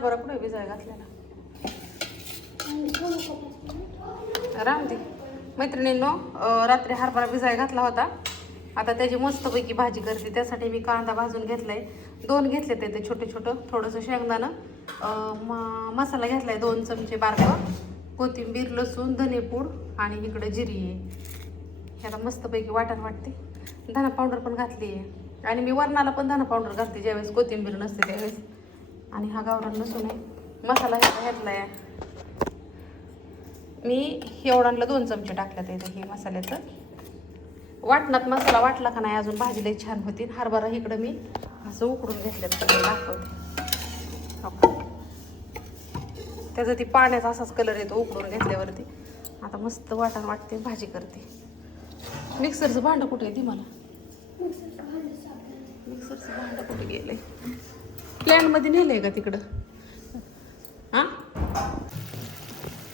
हरभरा कुठे भिजायला घातलेला राम दे मैत्रिणींनो. रात्री हरभरा भिजायला घातला होता. आता त्याची मस्तपैकी भाजी करते. त्यासाठी मी कांदा भाजून घेतलाय. 2 घेतले ते छोटे छोटं. थोडंसं शेंगदाणं मसाला घेतलाय 2 चमचे बारकं. कोथिंबीर, लसूण, धनेपूड आणि इकडे जिरी आहे. आता मस्तपैकी वाटण वाटते. धना पावडर पण घातली आहे आणि मी वरणाला पण धना पावडर घालते ज्यावेळेस कोथिंबीर नसते त्यावेळेस. आणि हा गावरान लसूण आहे. मसाला घेतलाय मी. एवढांना 2 चमचे टाकल्यात इथे हे मसाल्याचं. वाटणात मसाला वाटला का नाही अजून भाजी लई छान होती. हरभरा इकडं मी असं उकडून घेतलं दाखवते. त्याचा ती पाण्याचा असाच कलर येतो उकडून घेतल्यावरती. आता मस्त वाटण वाटते, भाजी करते. मिक्सरचं भांडं कुठे आहे ती मला. मिक्सरचं भांडं कुठे गेलंय. प्लॅनमध्ये नेलंय का तिकडं. हां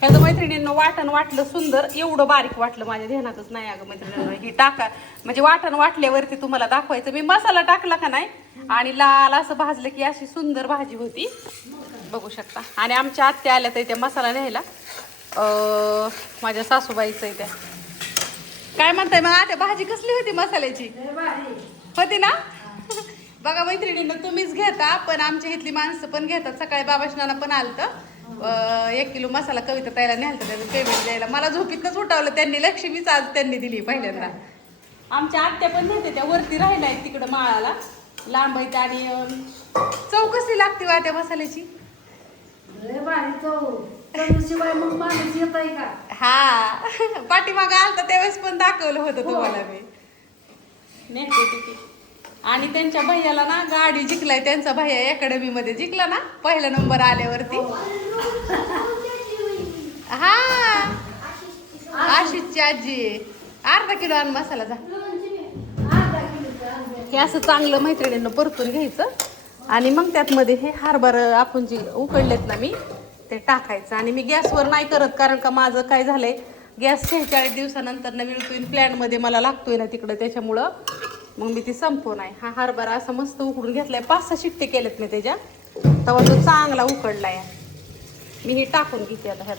ह्याचं मैत्रिणींना वाटण वाटलं सुंदर. एवढं बारीक वाटलं माझ्या ध्यानातच नाही अगं मैत्रिणींना. ही टाका म्हणजे वाटण वाटल्यावरती तुम्हाला दाखवायचं. मी मसाला टाकला का नाही आणि लाल असं भाजलं की अशी सुंदर भाजी होती. बघू शकता. आणि आमच्या आत्या आल्या तर त्या मसाला न्यायला. माझ्या सासूबाईचं आहे त्या. काय म्हणताय मग आत्या, भाजी कसली होती मसाल्याची होती ना. बघा मैत्रिणींना तुम्हीच घेता पण आमच्या इथली माणसं पण घेतात. सकाळी बाबाशनाना पण आलतं. 1 किलो मसाला कविता ताईला न्यालता त्याचं पेमेंट द्यायला. मला झोपीतनंच उठवलं त्यांनी. लक्ष्मीच आज त्यांनी दिली पहिल्यांदा. आमच्या आत्या पण नेते त्या वरती राहिल्या आहेत तिकडं माळाला लांब आहेत. आणि चव कसली लागते वा त्या मसाल्याची. मग माणूस येत आहे का. हा पाठीमागं आलता त्यावेळेस पण दाखवलं होतं तुम्हाला मी. नेते तिथे. आणि त्यांच्या भैयाला ना गाडी जिंकलाय. त्यांचा भैया अकॅडमी मध्ये जिंकला ना 1ला नंबर आल्यावरती. हा आशिषची आजी. अर्धा किलो आण मसाला जा. हे असं चांगलं मैत्रिणींना परतून घ्यायचं. आणि मग त्यात मध्ये हे हरभरा आपण जे उकडलेत ना मी ते टाकायचं. आणि मी गॅसवर नाही करत कारण का माझं काय झालंय गॅस 46 दिवसानंतर न मिळतोय. प्लॅनमध्ये मला लागतोय ना तिकडं त्याच्यामुळं मग मी ती संपव नाही. हा हरभरा असा मस्त उकडून घेतलाय. 5-6 शिट्टे केलेत मी त्याच्या. तेव्हा तो चांगला उकडलाय. मी हे टाकून घेते आता ह्यात.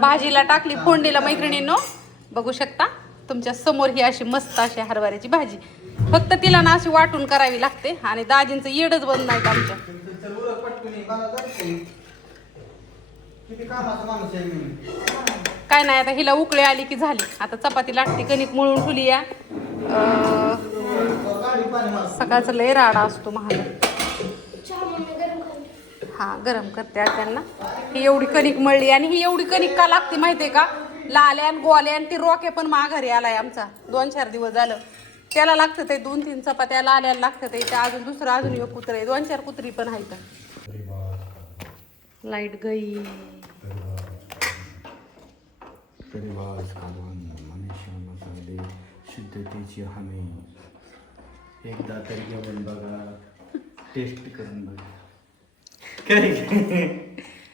भाजीला टाकली फोडणीला मैत्रिणींनो. बघू शकता तुमच्या समोर ही अशी मस्त अशी हरभऱ्याची भाजी. फक्त तिला ना अशी वाटून करावी लागते. आणि दाजींचं येडच बंद नाहीत आमच्या. काय नाही आता हिला उकळी आली की झाली. आता चपाती लागते. कणिक मळून ठेवली या. सकाळचा लय राडा असतो महाग. हा गरम करते त्यांना. ही एवढी कणिक मळली. आणि ही एवढी कणिक का लागते माहितीये का. लाल्यान गोल्यान ती रोके पण माघारी आलाय आमचा 2-4 दिवस झालं. त्याला लागतं ते 2-3 चपात्या लाल्याला लागतं ते. अजून दुसरं अजून एक कुत्र आहे. 2-4 कुत्री पण आहेत. लाईट गई. शुद्धतेची हमी. एकदा तरी घेऊन बघा. टेस्ट करून बघा.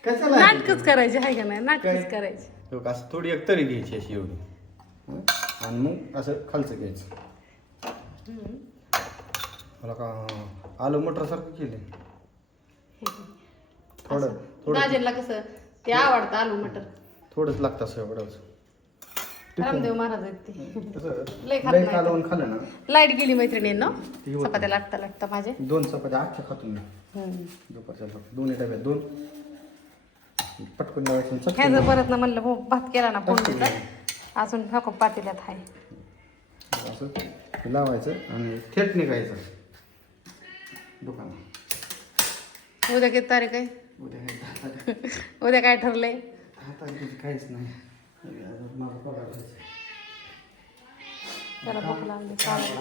कशाला नाटकच करायचे आहे का नाही. नाटकच करायचे. असं थोडी एक तरी घ्यायची अशी एवढी. आणि मग असं खालचं घ्यायचं. मला का आलू मटर सारखं केले. थोडं दाजींना कसं ते आवडतं आलू मटर. थोडंच लागतं असं एवढंच. रामदेव महाराज आहेत ते. लय खात लय नाही. कालवून खाल्लं ना. लाईट गेली मैत्रिणींनो. चपात्या लागता माझे 2 चपात्या आजच्या खातून मी दुपारच्या 2 डब्यात 2 पटकन लावायचं. ह्याचं परत ना म्हणलं हो भात केला ना फोडणीचा. अजून नको पातेल्यात आहे. असं लावायचं आणि थेट निघायचं दुकानात. उद्या किती तारीख आहे. उद्या उद्या काय ठरलंय. काहीच नाही. त्याला भूक लागली चालेल.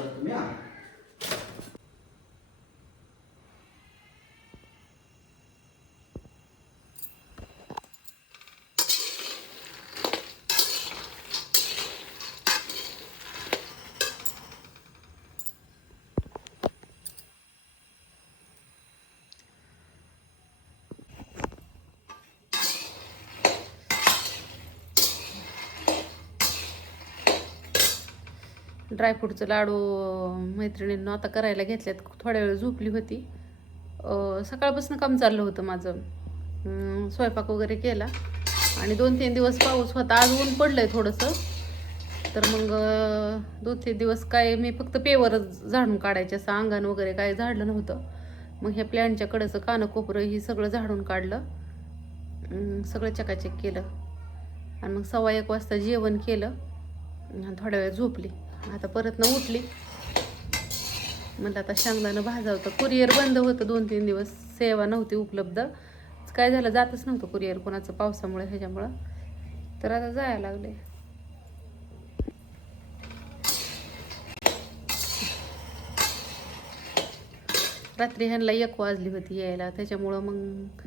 ड्रायफ्रूटचं लाडू मैत्रिणींना आता करायला घेतल्यात. थोड्या वेळ झोपली होती. सकाळपासून काम चाललं होतं माझं. स्वयंपाक वगैरे केला आणि 2-3 दिवस पाऊस होता. आज ऊन पडलंय थोडंसं. तर मग 2-3 दिवस काय मी फक्त पेवरच झाडून काढायचे, असं अंगण वगैरे काय झाडलं नव्हतं. मग ह्या प्लॅनच्या कडेचं कानकोपरं ही सगळं झाडून काढलं, सगळं चकाचक केलं आणि मग 1:15 वाजता जेवण केलं आणि थोड्या वेळ झोपली. आता परत न उठली, म्हणलं आता शेंगदाणं भाजावं. तर कुरिअर बंद होतं 2-3 दिवस, सेवा नव्हती उपलब्ध. काय झालं, जातच नव्हतं कुरिअर कोणाचं पावसामुळे ह्याच्यामुळं. तर आता जायला लागले. रात्री ह्यांना 1 वाजली होती यायला, त्याच्यामुळं मग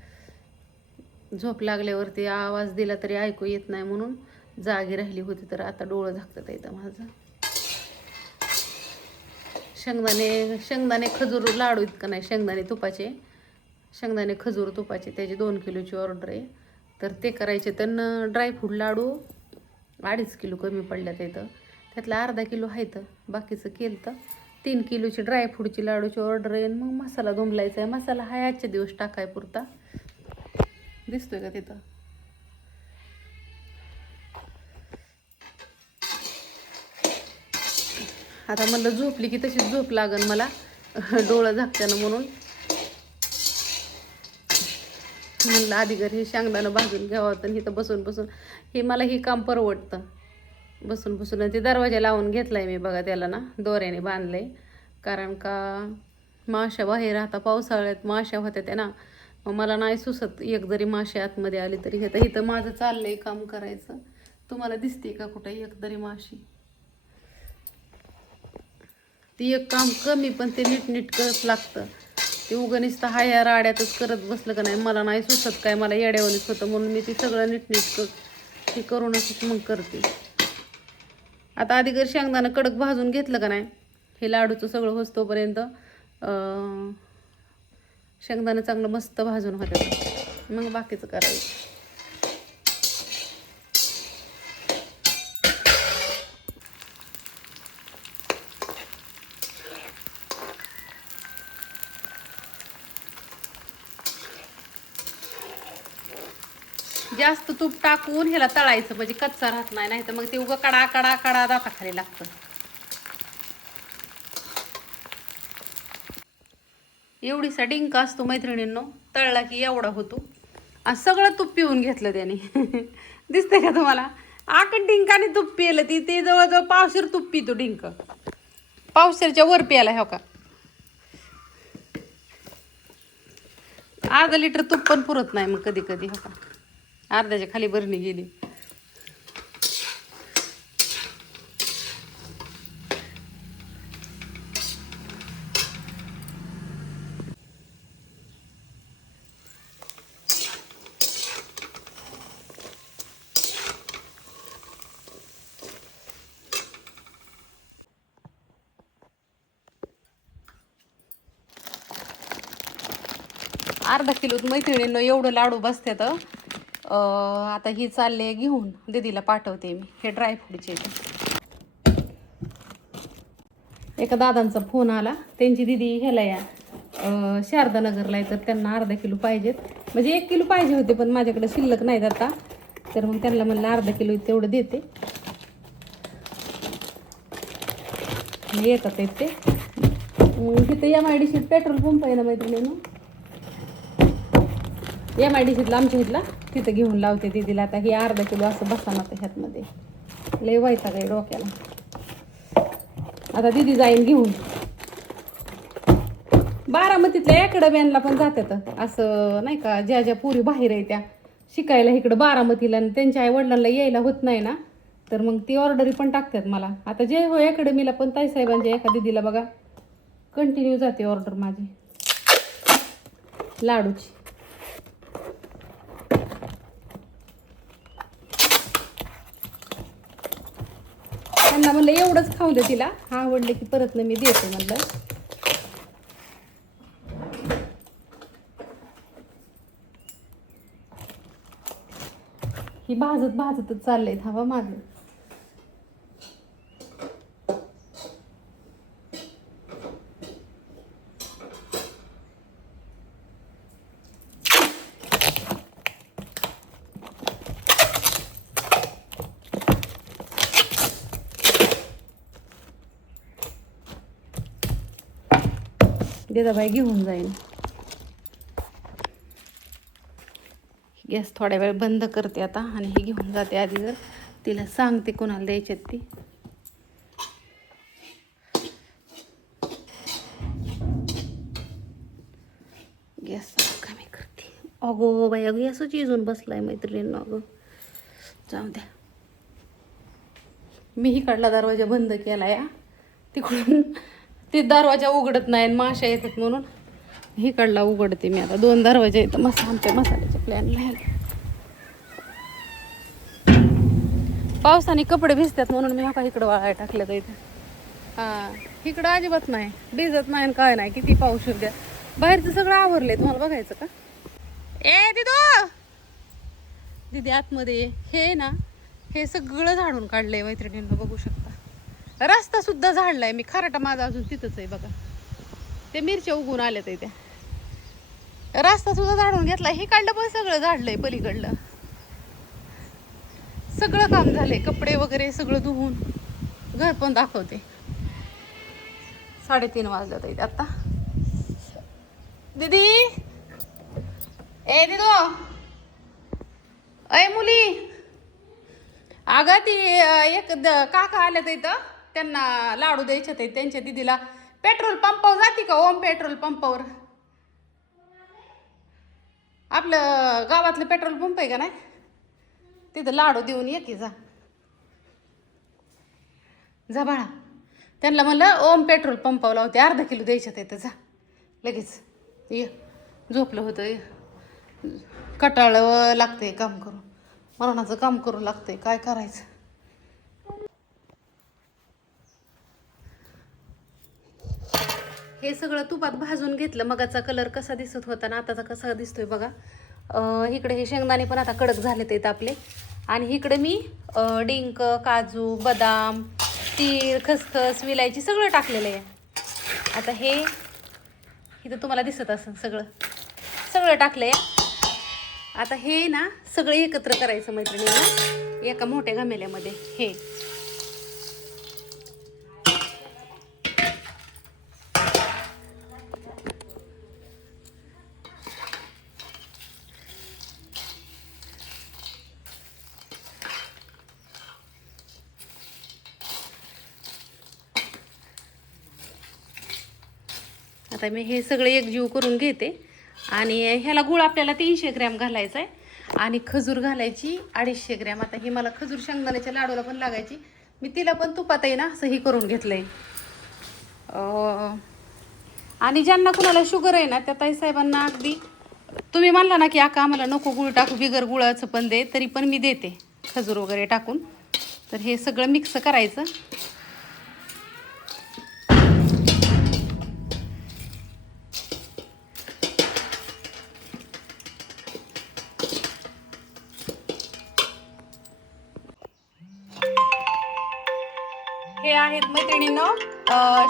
झोप लागल्यावरती आवाज दिला तरी ऐकू येत नाही म्हणून जागी राहिली होती. तर आता डोळं झाकतात येतं माझं. शेंगदाणे खजूर लाडू इतकं नाही, शेंगदाणे तुपाचे, शेंगदाणे खजूर तुपाचे, त्याची 2 किलोची ऑर्डर आहे. तर ते करायचे. त्यांना ड्रायफ्रूट लाडू 2.5 किलो कमी पडल्यात इथं, त्यातला अर्धा किलो आहे. तर बाकीचं केलं तर 3 किलोची ड्रायफ्रूटची लाडूची ऑर्डर आहे. मग मसाला दुमलायचा आहे. मसाला हा आजचे दिवस टाकाय पुरता दिसतोय का तिथं. आता म्हणलं झोपली की तशीच झोप लागन मला, डोळं झाकत्यानं, म्हणून म्हणलं आधी घरी हे शेंगदाणं भाजून घ्यावं. तर इथं बसून बसून हे मला ही काम परवडतं, बसून बसून. ते दरवाजा लावून घेतलाय मी बघा, त्याला ना दोऱ्याने बांधलंय. कारण का माश्या बाहेर, आता पावसाळ्यात माश्या होत्या त्या ना, मग मला नाही सुचत एक जरी माशी आतमध्ये आली तरी. घेता इथं माझं चाललंय काम करायचं. तुम्हाला दिसते का कुठं एक तरी माशी? ती एक काम कमी, पण ते नीटनीटकंच लागतं. ते उगं हाया राड्यातच करत बसलं का नाही, मला नाही सुचत काय, मला येड्यावानीच होतं. म्हणून मी ती सगळं नीटनीटकं हे करूनच मग करते. आता आधी जर शेंगदाणं कडक भाजून घेतलं का नाही, हे लाडूचं सगळं होस्तोपर्यंत शेंगदाणं चांगलं मस्त भाजून होतं, मग बाकीचं करायचं. जास्त तूप टाकून ह्याला तळायचं, म्हणजे कच्चा राहत नाही. नाही तर मग ते उगा कडा कडा कडा दाताखाली लागतं. एवढीसा डिंक असतो मैत्रिणींनो, तळला की एवढा होतो. आणि सगळं तूप पिऊन घेतलं त्याने. दिसतंय का तुम्हाला? आकड डिंकाने तूप पिलं. ते जवळजवळ 1.5 तूप पितो डिंक, 1.5च्या वर प्यायला. हो का, अर्धा लिटर तूप पण पुरत नाही मग कधी कधी. हो का, अर्ध्याच्या खाली भरणी गेली. अर्धा किलो मैत्रिणींनो एवढं लाडू बसतात. आता ही चालले घेऊन दीदीला पाठवते मी हे ड्रायफ्रूटचे. एका दादांचा फोन आला, त्यांची दीदी ह्याला या शारदानगरला आहे. तर त्यांना अर्धा किलो पाहिजेत, म्हणजे 1 किलो पाहिजे होते, पण माझ्याकडे शिल्लक नाहीत आता. तर मग त्यांना म्हणलं अर्धा किलो तेवढं देते. येतात ते. तिथं MIDC पेट्रोल पंप आहे ना मैत्रिणींनो, MIDCतला आमच्या इथला, तिथं घेऊन लावते दीदीला. आता हे अर्धा किलो असं बसा ना ह्यातमध्ये, लय व्हायचा काय डोक्याला. आता दीदी जाईन घेऊन. बारामतीतल्या अकॅडमीला पण जातात असं नाही का, ज्या ज्या पुरी बाहेर आहे त्या शिकायला इकडं बारामतीला, आणि त्यांच्या आई वडिलांना यायला होत नाही ना, तर मग ती ऑर्डरी पण टाकतात मला. आता जे हो अकॅडमीला पण ताईसाहेबांच्या एका दीदीला बघा कंटिन्यू जाते ऑर्डर माझी लाडूची. त्यांना म्हणलं एवढंच खाऊ दे तिला, हा आवडले की परत मी देते म्हणलं. ही भाजतच चाललंय हवा माझं. देदाबाई घेऊन जाईन. गॅस थोड्या वेळ बंद करते आता आणि हे घेऊन जाते आधी. जर तिला सांगते कोणाला द्यायच्यात ती. गॅस कमी करते. अगो बाई अगं गॅसच इजून बसलाय मैत्रिणींना. अगं जाऊ द्या. मी इकडला दरवाजा बंद केला या. तिकडून ते दरवाजा उघडत नाही आणि माशा येतात म्हणून इकडला उघडते मी आता. 2 दरवाजे येतं आमच्या मसाल्याच्या प्लॅन लिहायला. पावसाने कपडे भिजतात म्हणून मी हा इकडं वाळायला टाकलं तर इथं. हां इकडं अजिबात नाही भिजत नाही काय नाही. किती पाऊस येऊ द्या. बाहेरचं सगळं आवरलंय. तुम्हाला बघायचं का? ए दिदू दीदी आतमध्ये ये. हे ना हे सगळं झाडून काढलंय मैत्रिणींना बघू शकता. रस्ता सुद्धा झाडलाय मी. खराटा माझा अजून तिथंच आहे बघा. ते मिरच्या उगून आल्यात त्या. रस्ता सुद्धा झाडून घेतला. हे काढलं पण सगळं झाडलंय पलीकडलं. सगळं काम झालंय. कपडे वगैरे सगळं धुवून घर पण दाखवते. 3:30 वाजल्यात आहेत आता. दीदी ए दिदो अय मुली अगं ती एक काका आल्यात इथं. त्यांना लाडू द्यायचे आहेत. त्यांच्या दिदीला पेट्रोल पंपावर जाते का? ओम पेट्रोल पंपावर आपलं गावातलं पेट्रोल पंप आहे का नाही तिथं लाडू देऊन ये की. जा बाळा. त्यांना म्हणलं ओम पेट्रोल पंपावर लावते. अर्धा किलो द्यायच्यात तिथं. जा लगेच ये. झोपलं होतं. कटाळं लागतंय काम करून. मरणाचं काम करू लागतंय. काय करायचं. हे सगळं तुपात भाजून घेतलं. मगाचा कलर कसा दिसत होता ना आताचा कसा दिसतोय बघा. इकडे हे शेंगदाणे पण आता कडक झालेत आहेत आपले. आणि इकडे मी डिंक, काजू, बदाम, तीळ, खसखस, विलायची सगळं टाकलेलं आहे. आता हे इथं तुम्हाला दिसत असेल सगळं टाकलंय. आता हे ना सगळं एकत्र करायचं मैत्रिणींना एका मोठ्या घमेल्यामध्ये. हे आता मी हे सगळे एकजीव करून घेते. आणि ह्याला गूळ आपल्याला 300 ग्रॅम घालायचा आहे. आणि खजूर घालायची 250 ग्रॅम. आता ही मला खजूर शेंगदाण्याच्या लाडूला पण लागायची. मी तिला पण तुपात आहे ना असं ही करून घेतलंय. आणि ज्यांना कुणाला शुगर आहे ना त्या ताईसाहेबांना अगदी तुम्ही म्हणला ना की आका आम्हाला नको गूळ टाकू बिगर गुळाचं पण दे तरी पण मी देते खजूर वगैरे टाकून. तर हे सगळं मिक्स करायचं. हे आहेत मैत्रिणींनो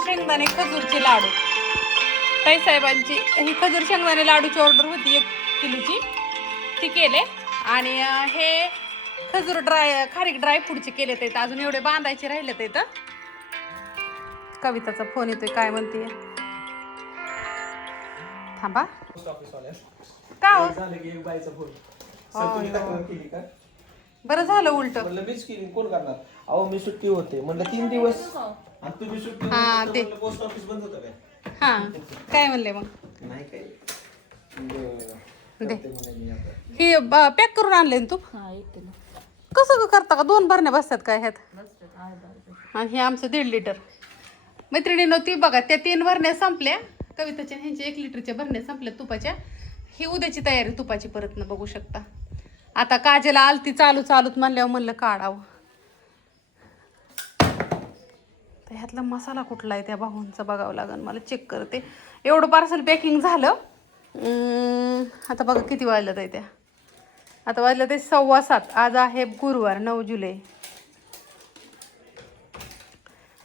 शेंगदाणे खजूरचे लाडू. ताईसाहेबांची ही खजूर शेंगदाणे लाडूची ऑर्डर होती 1 किलोची. ती केले. आणि हे खजूर खारीक ड्रायफ्रूटचे केले ते. अजून एवढे बांधायचे राहिले ते. कविताचा फोन येतोय काय म्हणते थांबा. का हो? बरं झालं उलट. मीच केली कोण करणार. अहो मी सुट्टी होते म्हणलं 3 दिवस आणि तुम्ही सुट्टी होते पोस्ट ऑफिस बंद होतं काय. हा काय म्हणले मग. नाही काय हे पॅक करून आणले ना तू. कसं करता का 2 भरण्या बसतात काय ह्यात. आणि हे आमचं 1.5 लिटर. मैत्रिणीनं ती बघा त्या 3 भरण्या संपल्या. कविताच्या ह्यांच्या 1 लिटरच्या भरण्या संपल्या तुपाच्या. ही उद्याची तयारी तुपाची परत न बघू शकता. आता काजेला आलती चालूच म्हणल्यावर म्हणलं काढावं. तर ह्यातला मसाला कुठला आहे त्या भाऊंचा बघावं लागेल मला. चेक करते. एवढं पार्सल पॅकिंग झालं. आता बघा किती वाजलं आहे त्या. आता वाजलं ते 6:15. आज आहे गुरुवार 9 जुलै.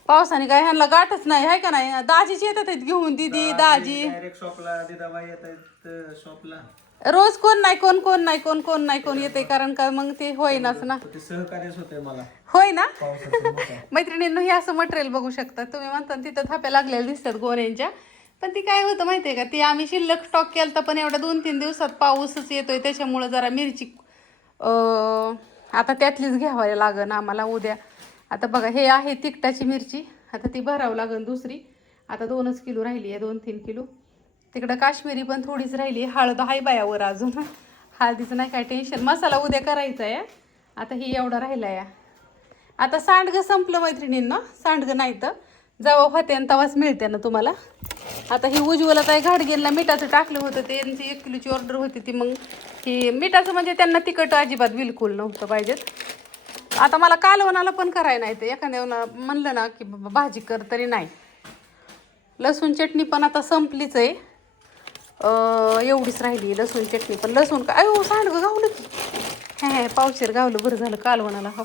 पावसाने काय ह्यांना गाठच नाही आहे का नाही. दाजीची येतात घेऊन दीदी दाजी शॉपला दिदाबाई येतात शॉपला. रोज कोण नाही कोण येते. कारण का मग ते होईनाच ना. ते सहकार्यच होते मला. होय ना. मैत्रिणींनो हे असं मटेरियल बघू शकता तुम्ही. म्हणता तिथं थाप्या लागलेल्या दिसतात गोण्यांच्या. पण ती काय होतं माहिती आहे का, ती आम्ही शिल्लक स्टॉक केलं तर पण एवढ्या 2-3 दिवसात पाऊसच येतोय त्याच्यामुळं जरा मिरची आता त्यातलीच घ्यावी लागन आम्हाला उद्या. आता बघा हे आहे तिखटाची मिरची, आता ती भरावं लागन दुसरी. आता 2च किलो राहिली आहे, 2-3 किलो. तिकडं काश्मीरी पण थोडीच राहिली. हळद आहे बायावर अजून, हळदीचं नाही काय टेन्शन. मसाला उद्या करायचा आहे. आता ही एवढा राहिला आहे. आता सांडगं संपलं मैत्रिणींना, सांडगं नाही तर जेव्हा होते आणि तेव्हाच मिळते ना तुम्हाला. आता ही उज्ज्वला ताई घाटगेला मिठाचं टाकलं होतं, त्यांची 1 किलोची ऑर्डर होती ती. मग ही मिठाचं म्हणजे त्यांना तिखट अजिबात बिलकुल नव्हतं पाहिजेत. आता मला कालवणाला पण करायला नाही, ते एखाद्या म्हणलं ना की बाबा भाजी कर तरी नाही. लसूण चटणी पण आता संपलीच आहे, एवढीच राहिली लसूण चटणी पण. लसूण काय सांडगं गावलं की, हे पावशेर गावलं, बरं झालं कालवणाला. हो